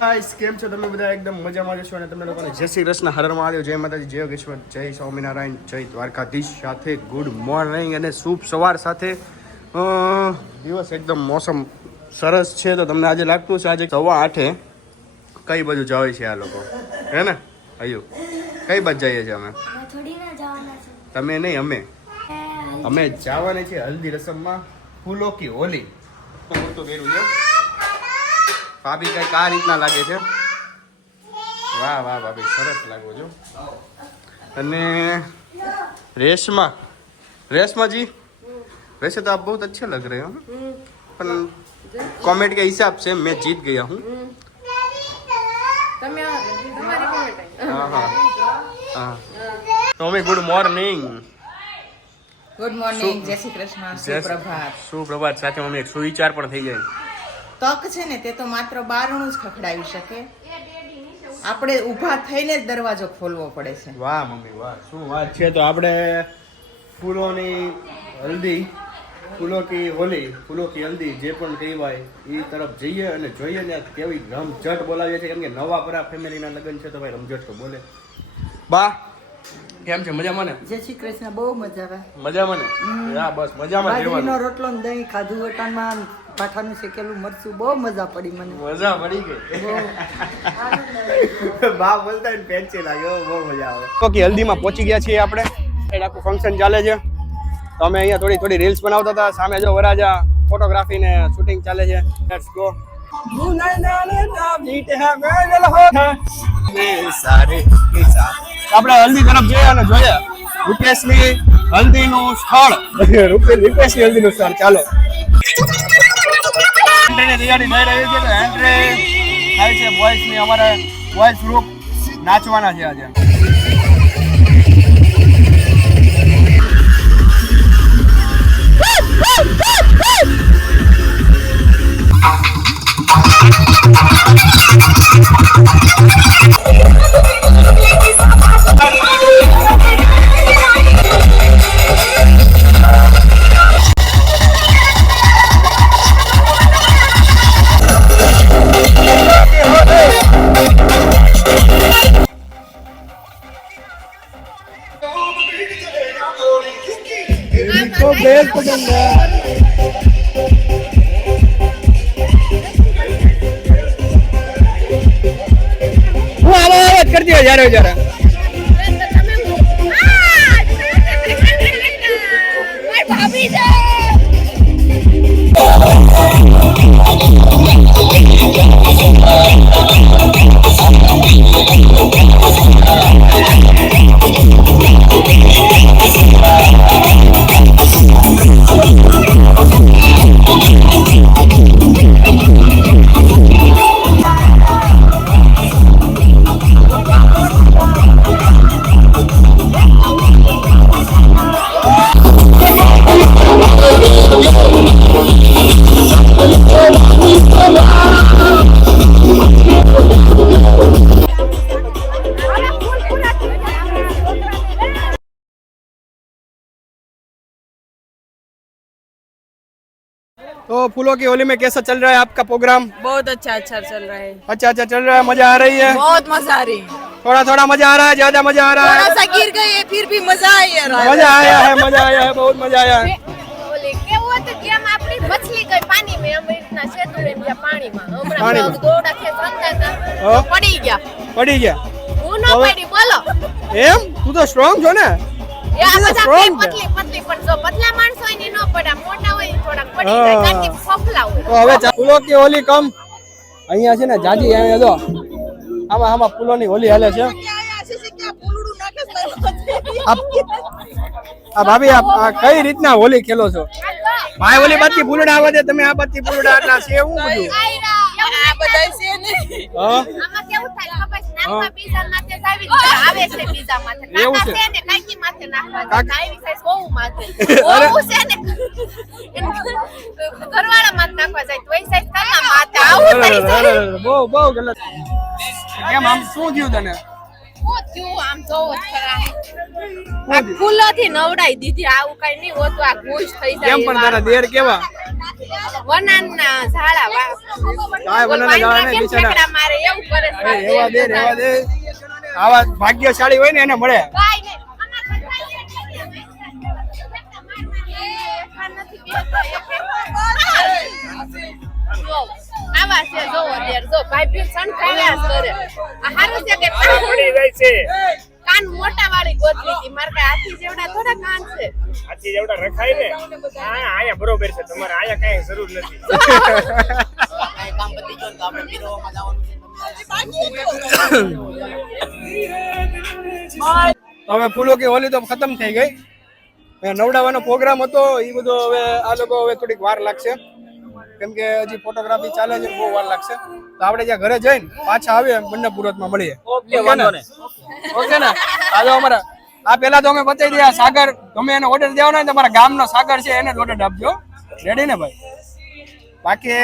Guys કેમ છો તમે બધા? એકદમ મજામાં જશો અને તમને લોકોને જય શ્રી કૃષ્ણ, હર હર મહાદેવ, જય માતાજી, જય યોગેશ્વર, જય સ્વામિનારાયણ, જય દ્વારકાધીશ સાથે ગુડ મોર્નિંગ અને શુભ સવાર સાથે દિવસ એકદમ મોસમ સરસ છે. તો તમને આજે લાગતું છે આજે 8:15 કઈ બાજુ જાય છે આ લોકો, હે ને? અયું કઈ બાજુ જઈએ છીએ અમે? તમે નહીં, અમે જવાના છીએ હલ્દી રસમમાં, ફૂલો કી હોલી. હું તો પહેરું છે ભાભી, કઈક આ રીતના લાગે છે. વાહ વાહ ભાભી, સરસ લાગો છો. અને रेशमा जी वैसे तो आप बहुत अच्छे लग रहे हो, पर कमेंट के हिसाब से मैं जीत गया हूँ. हाँ हाँ हाँ. तो मैं गुड मॉर्निंग. ગુડ મોર્નિંગ, જય શ્રી કૃષ્ણ, સુપ્રભાત. સુપ્રભાત સાથે મમ્મી એક સુવિચાર પણ થઈ જાય. તક છે ને તે તો માત્ર બારણું જ ખખડાવી શકે, આપણે ઊભા થઈને જ દરવાજો ખોલવો પડે છે. વાહ મમ્મી વાહ, શું વાત છે. તો આપણે ફૂલોની હલ્દી, ફૂલો કી હોલી, ફૂલો કી હલ્દી જે પણ કહેવાય એ તરફ જઈએ અને જોઈએ ને કેવી રમઝટ બોલાવીએ છીએ, કેમ કે નવા પરા ફેમિલીના લગ્ન છે તો ભાઈ રમઝટ તો બોલે. બા કેમ છે? મજામાં ને? જય શ્રી કૃષ્ણ, બહુ મજા આવે. મજામાં ને? હા બસ મજામાં જ રહેવાનું. બાજરીનો રોટલો ને દહીં ખાધું, વટાણમાં પાઠાનું શેકેલું મરચું, બહુ મજા પડી મને. મજા પડી ગઈ. બા બોલતા ને પેન્સિલ લાગ્યો, બહુ મજા આવે. ઓકે, હલ્દીમાં પહોંચી ગયા છીએ આપણે. એ આખું ફંક્શન ચાલે છે. તો અમે અહીંયા થોડી રીલ્સ બનાવતા હતા. સામે જો વરાજા ફોટોગ્રાફી ને શૂટિંગ ચાલે છે. Let's go. આપણે હલ્દી તરફ જઈએ અને જોઈએ રૂપેશની હલ્દીનું સ્થળ. રૂપેશની હલ્દીનું સ્થળ. ચાલો, એન્ટ્રીની તૈયારી થઈ રહી છે. તો એન્ટ્રી થાય છે બોયઝની. અમારે બોયઝ ગ્રુપ નાચવાના છે આજે. હું આવાજ કરતી હોય જ્યારે જ્યારે. तो फूलों की होली में कैसा चल रहा है आपका प्रोग्राम? बहुत अच्छा चल रहा है. अच्छा चल रहा है. मजा आ रही है? बहुत मजा आ रही है. थोड़ा मजा आ रहा है, ज्यादा मजा आ रहा है? थोड़ा सा गिर गए फिर भी मजा आया है. मजा आया है, बहुत मजा आया है. ઓલે કેવું હતું કે આમ આપણી મછલી ગઈ પાણીમાં, અમે ઇતના સેતુ લઈને ગયા પાણીમાં. હમણાં દોડા ખેસ રમતા હતા, પડી ગયા. હું ન પડી, બોલો. એમ? તું તો સ્ટ્રોંગ છો ને? યા બધા પતલી પણ જો પતલા માણસો હોય ને ન પડે, મોટા હોય ને થોડાક પડી જાય, કારણ કે ફફલા હોય. તો હવે ફૂલો કી હોલી કમ અહીંયા છે ને જાજી અહીંયા જો આમાં ફૂલોની હોલી હાલે છે. આ ભાભી આ કઈ રીતના હોલી ખેલો છો? ભાઈ ઓલી બાજથી ફૂલડા આવે છે, તમે આ બાજથી ફૂલડા આટલા છે એવું બધું? આ બધા છે ને. આમાં કેવું થાય ખબર છે? નાકમાં પીઝા માથે આવી આવે છે, પીઝા માથે કાકા છે ને કાકી માથે નાખવા આવી સાઈઝ બહુ માથે બહુ છે ને ઘરવાળા માથે નાખવા જાય તો એ સાઈઝ કાકા માથે આવું થાય છે. બહુ ગલત. કેમ આમ શું થયું તને? હું થયું આમ જોવો જ ખરા આ ફૂલોથી નવડાઈ દીધી આવું કઈ નહીં હોતું આ ખુશ થઈ જાય કેમ પણ તારા દેર કેવા વનાનના ઝાડા કાંઈ વનાનના ઝાડા નહીં, બિચારા. મારે એવું કરે છે અરે રેવા દે આવા ભાગ્યશાળી હોય ને એને મળે. કાઈ નહીં જો, આવા છે જોવો દેર જો ભાઈ ભી સણખાવ્યા જ કરે આ હારું છે કે પડી જાય છે કાન મોટા વાળી ગોતવી હતી મારે કઈ હાથી જેવડા થોડા કાન છે આથી જેવડા રખાય ને હા આયા બરોબર છે તમારે આયા કઈ જરૂર નથી હવે ફૂલો કે હોલી તો ખતમ થઈ ગઈ. હવે નવડાવવાનો પ્રોગ્રામ હતો એ બધો હવે આ લોકો હવે થોડીક વાર લાગશે કેમ કે હજી ફોટોગ્રાફી ચાલે છે, બહુ વાર લાગશે. તો આપણે જ્યાં ઘરે જઈને પાછા આવીએ બંને પુરતમાં મળીએ. ઓકે ને આજે અમારા આ પેલા તો અમે બતાવી દઈએ સાગર તમે એને ઓર્ડર દેવાનો હોય તમારા ગામનો સાગર છે એને જ ઓર્ડર આપજો. રેડી ને ભાઈ? બાકી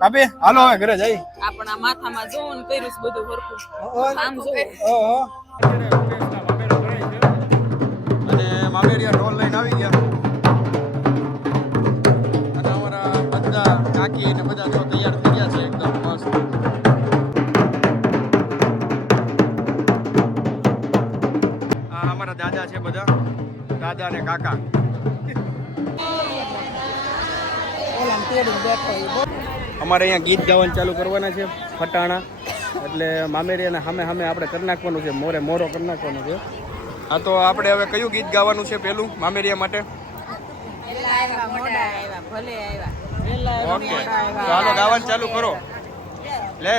ભાભી હાલો હવે ઘરે જઈ. આપણા માથામાં જોવું ને કર્યું છે બધું હરખું આમ જોવું અને મામેરિયા ઢોલ લઈને આવી ગયા અને અમારા બધા કાકી ને બધા જો તૈયાર થઈ ગયા છે એકદમ મસ્ત. આ અમારા દાદા છે બધા, દાદા ને કાકા. અમારે અહીંયા ગીત ગાવાનું ચાલુ કરવાના છે ફટાણા એટલે મામેરિયાને સામે સામે આપણે કરી નાખવાનું છે, મોરે મોરો કરી નાખવાનો છે. હા તો આપણે હવે કયું ગીત ગાવાનું છે પેલું મામેરિયા માટે? ઓકે ચાલો ગાવાનું ચાલુ કરો. લે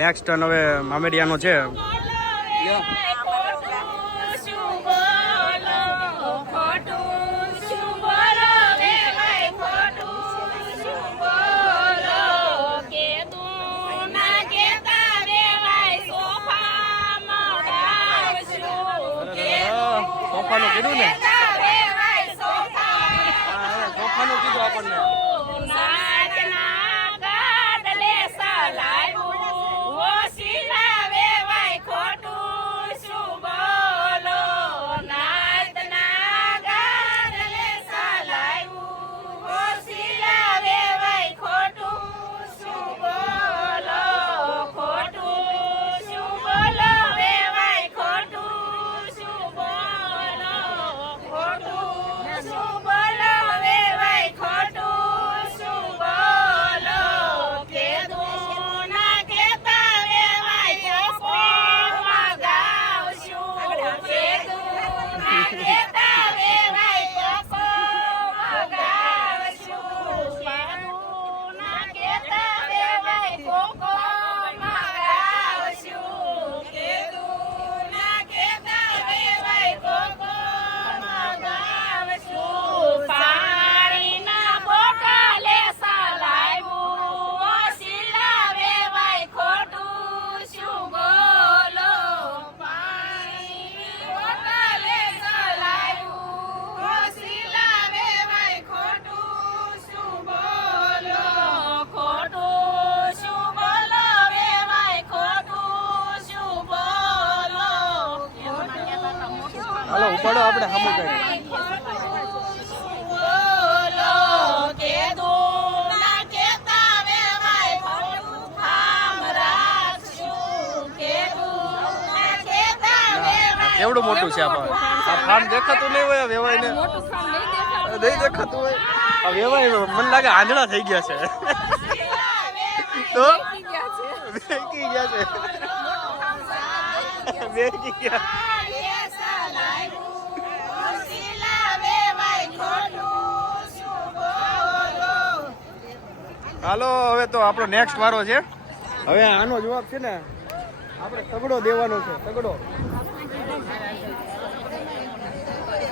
નેક્સ્ટ ટર્ન હવે મામેરિયાનો છે. સોફાનું કીધું ને, સોફાનું કીધું આપણને. આપણે સામું કાઢીએ. કેવડું મોટું છે આ ફાર્મ દેખાતું નહીં હોય વેવાય ને નહીં દેખાતું હોય આ વેવાય મને લાગે આંધળા થઈ ગયા છે તો વેકી ગયા છે વેકી ગયા. હાલો હવે તો આપણો નેક્સ્ટ વારો છે. હવે આનો જવાબ છે ને આપણે તગડો દેવાનો છે. તગડો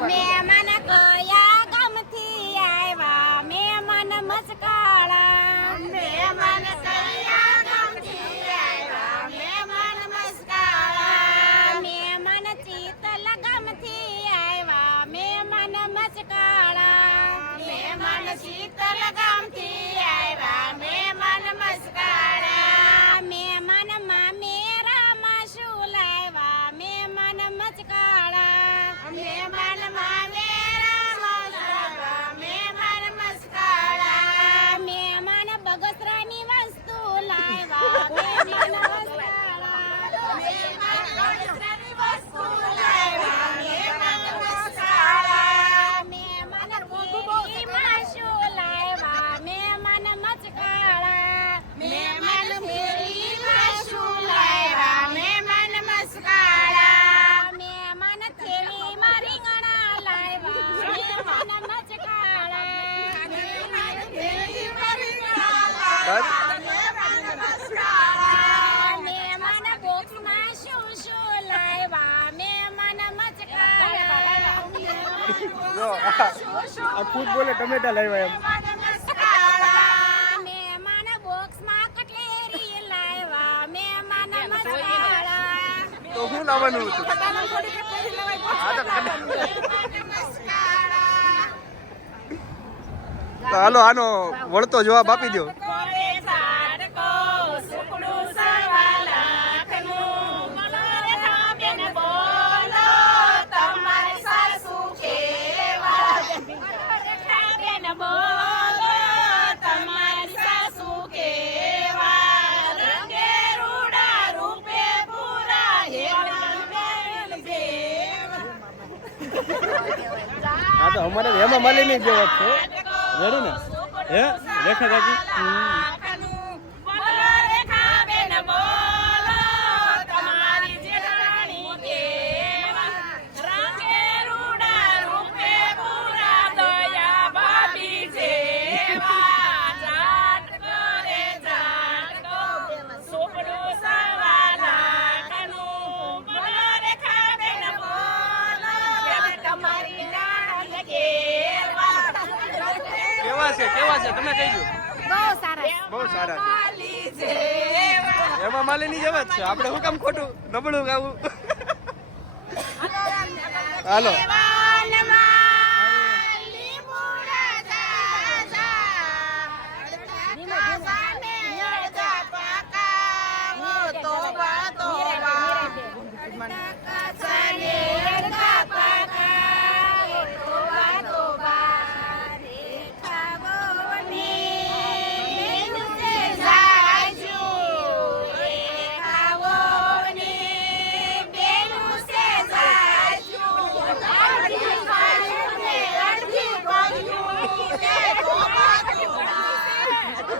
મહેમાન કયા ગામથી આવ્યા મહેમાન મસ્કાળા મહેમાન કયા ગામથી આવ્યા મહેમાન મસ્કાળા મહેમાન ચીતલ ગામથી આવ્યા મહેમાન મસ્કાળા મહેમાન ચીતલ ગામથી આવ્યા મહેમાન મસ્કાળા મહેમાન મામેરામાં શું લાવ્યા મહેમાન મસ્કાળા મહેમાન મહેમાન બગસરાની વસ્તુ લાવ્યા મહેમાન કેરીમાં શું લાવ્યા મહેમાન મચકાળા મહેમાન કેરીમાં શું લાવ્યા મહેમાન મસ્કાળા મહેમાન થેલીમાં રીંગણા લાવ્યા મહેમાન મચકાળા મહેમાન થેલીમાં રીંગણા લાવ્યા મહેમાન બોક્સમાં શું શું લાવ્યા મહેમાન મચકાળા આ ખુદ બોલે ટમેટા લાવ્યા એમ. મહેમાન બોક્સમાં કટલેરી લાવ્યા મહેમાન મસાલા તો શું લાવવાનું હતું? તો હાલો આનો વળતો જવાબ આપી દો. હા તો અમારે હેમા માલિની જવાબ છે. રેડી ને? હે રેખા કાકી કેવા છે તમે કહી દો. બહુ સારા છે. હેમા માલિની જેવા જ છે. આપણે શું કામ ખોટું નબળું ગાવું? હાલો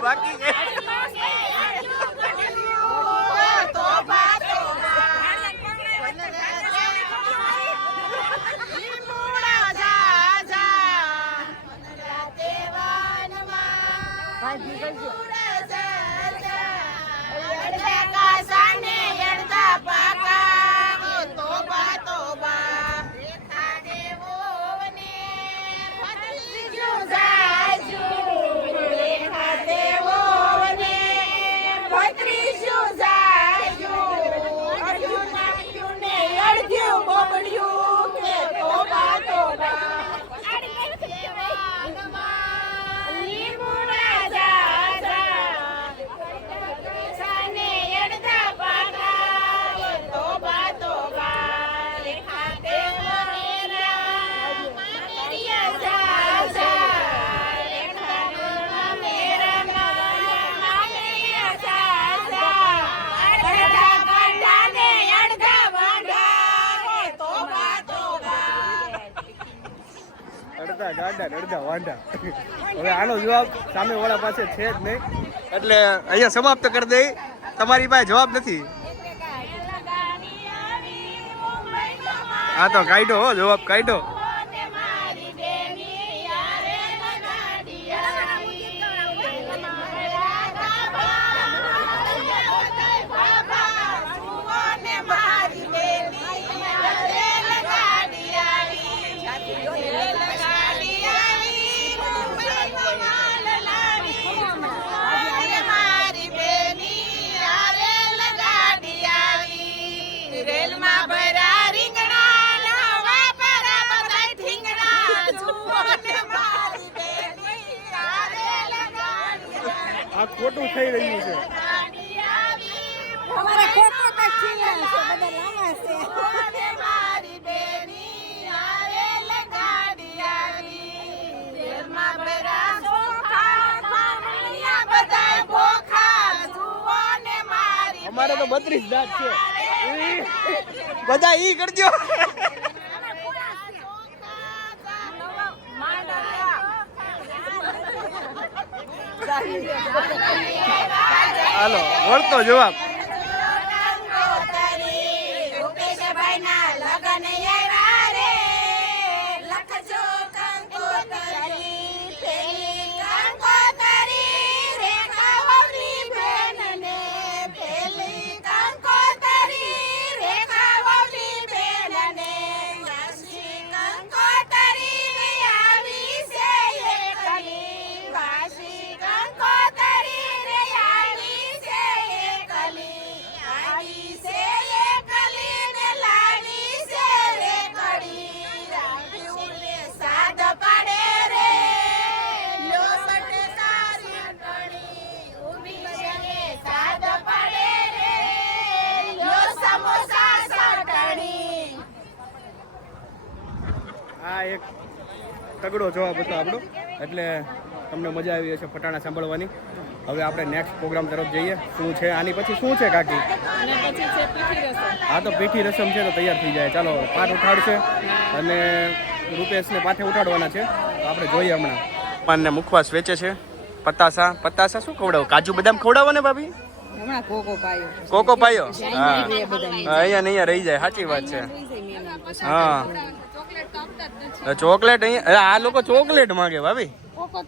બાકી છે. વાંઢા હવે આનો જવાબ સામે વાળા પાસે છે જ નહીં એટલે અહીંયા સમાપ્ત કરી દઈ તમારી પાસે જવાબ નથી હા તો કાઢો હો જવાબ કાઢો આ ખોટું થઈ રહ્યું છે અમારે ખોટો તો છીના છે બધા લાંબા છે મારી બેની આરે લગાડી આવી રેલમાં ભરા સોખા ખામણિયા બધાય ભોખા જુઓ ને મારી અમારે તો 32 દાંત છે બધા ઈ કરજો હાલો વળતો જવાબ આ એક તગડો જવાબ હતો આપણો એટલે તમને મજા આવી હશે ફટાણા સાંભળવાની હવે આપણે નેક્સ્ટ પ્રોગ્રામ તરફ જઈએ શું છે આની પછી શું છે કાકી અને પછી છે પીઠી રસમ. હા તો પીઠી રસમ છે તો તૈયાર થઈ જાય ચાલો પાઠ ઉઠાડશે અને રૂપેશને પાઠે ઉઠાડવાના છે તો આપણે જોઈએ હમણાં પાનને મુખવાસ વેચે છે પતાસા શું ખવડાવો કાજુ બદામ ખવડાવો ને ભાભી હમણાં કોકો પાયો કોકો પાયો હા અહીંયા ને અહીંયા રહી જાય સાચી વાત છે હા ચોકલેટ અહીંયા આ લોકો ચોકલેટ માંગે ભાભી કોકો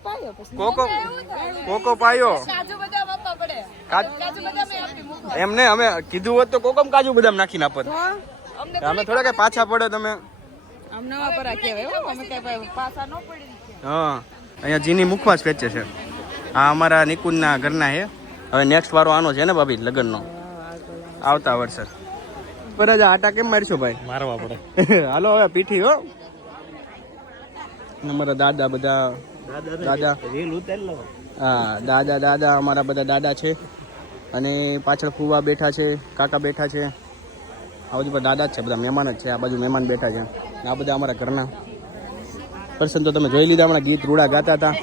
પાયો કાજુ બદામ આપવા પડે. કાજુ બદામ એ આપી મૂકો. એમને અમે કીધું હોત તો કોકમ કાજુ બદામ નાખીને આપત અમે થોડા કઈ પાછા પડે તમે આમ નવા પરા કહેવાય હો અમે કઈ પાછા ન પડી હા અહીંયા જીની મુખવાસ વેચે છે આ અમારા નિકુંજના ઘરના છે હવે નેક્સ્ટ વારો આનો છે ને ભાભી લગ્નનો આવતા વર્ષે પર જ આટા કેમ મારશો ભાઈ મારવા પડે હાલો હવે પીઠી હો અમારા દાદા બધા દાદા હા દાદા અમારા બધા દાદા છે અને પાછળ ફુવા બેઠા છે કાકા બેઠા છે આ બાજુ બધા દાદા જ છે બધા મહેમાન જ છે આ બાજુ મહેમાન બેઠા છે આ બધા અમારા ઘરના પર્સન તો તમે જોઈ લીધા હમણાં ગીત રૂડા ગાતા હતા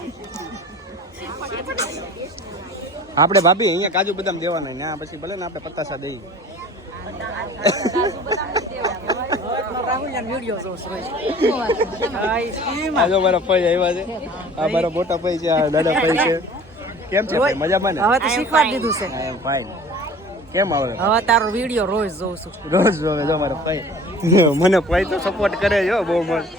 આપણે ભાભી અહીંયા કાજુ બદામ દેવાના ને પછી ભલે ને આપણે પતાસા દઈએ આ મારા ભાઈ આવ્યા છે આ મારા મોટા ભાઈ છે આ દાદા ભાઈ છે કેમ છે ભાઈ મજામાં ને હવે તો શીખવાડી દીધું છે ભાઈ કેમ આવે હવે તારો વિડીયો રોજ જોઉં છું રોજ જોવે જો મારા ભાઈ મને ભાઈ તો સપોર્ટ કરે છે બહુ મસ્ત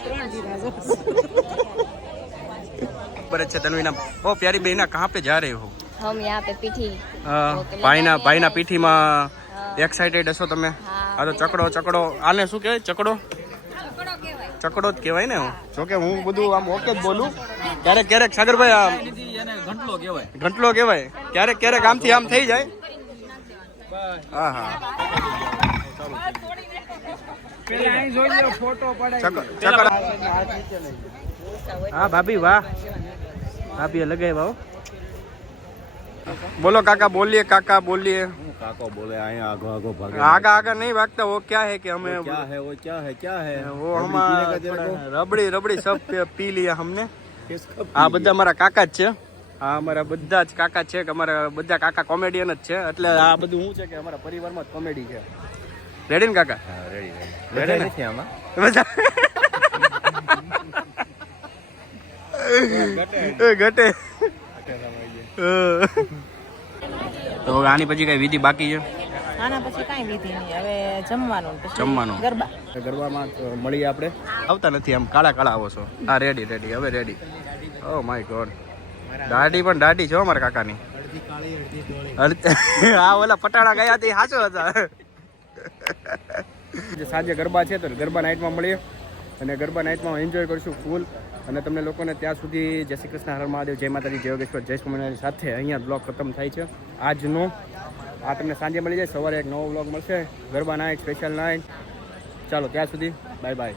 બરાબર છે તન્વીના ઓ પ્યારી બહેના કહાં पे जा रहे हो हम यहाँ पे पीठी ભાઈના પીઠીમાં એક્સાઇટેડ હશો તમે હા તો ચકડો આને શું કહેવાય ચકડો જ કહેવાય ને જોકે હું બધું આમ ઓકે જ બોલું ક્યારેક સાગરભાઈ આમ ઘંટલો કહેવાય ક્યારેક આમથી આમ થઈ જાય હા હા ભાભી વાહ ભાભી લગાવ્યા હો बोलो काका बोलिए काको बोले आए आगो आगो भागे आगा नहीं भागता वो क्या है कि हमें क्या है वो हमारा रबड़ी सब पी लिया हमने આ બધા અમારા કાકા જ છે આ અમારા બધા જ કાકા છે કે અમારા બધા કાકા કોમેડિયન જ છે એટલે આ બધું શું છે કે અમારા પરિવારમાં જ કોમેડી છે રેડી ને કાકા રેડી નથી આમાં બધા ઘટે તો આની પછી કઈ વિધિ બાકી છે? આના પછી કાંઈ વિધિ નહીં, હવે જમવાનું પછી જમવાનું. ગરબા. ગરબામાં મળીએ આપણે. આવતા નથી આમ કાળા કાળા આવો છો. હા રેડી હવે રેડી. ઓ માય ગોડ, દાઢી પણ દાઢી છે અમારા કાકાની. હા ઓલા પટાણા ગયા તે સાચો હતા. જે સાંજે ગરબા છે તો ગરબા નાઇટમાં મળીએ અને ગરબા નાઇટમાં એન્જોય કરીશું ફૂલ. અને તમને લોકોને ત્યાં સુધી જય શ્રી કૃષ્ણ, હર મહાદેવ, જય માતાજી, જય યોગેશ્વર, જય સ્વામિનારાયણ સાથે અહીંયા બ્લોગ ખતમ થાય છે આજનો. આ તમને સાંજે મળી જાય, સવારે એક નવો બ્લોગ મળશે ગરબા નાઇટ, સ્પેશિયલ નાઇટ. ચાલો ત્યાં સુધી બાય બાય.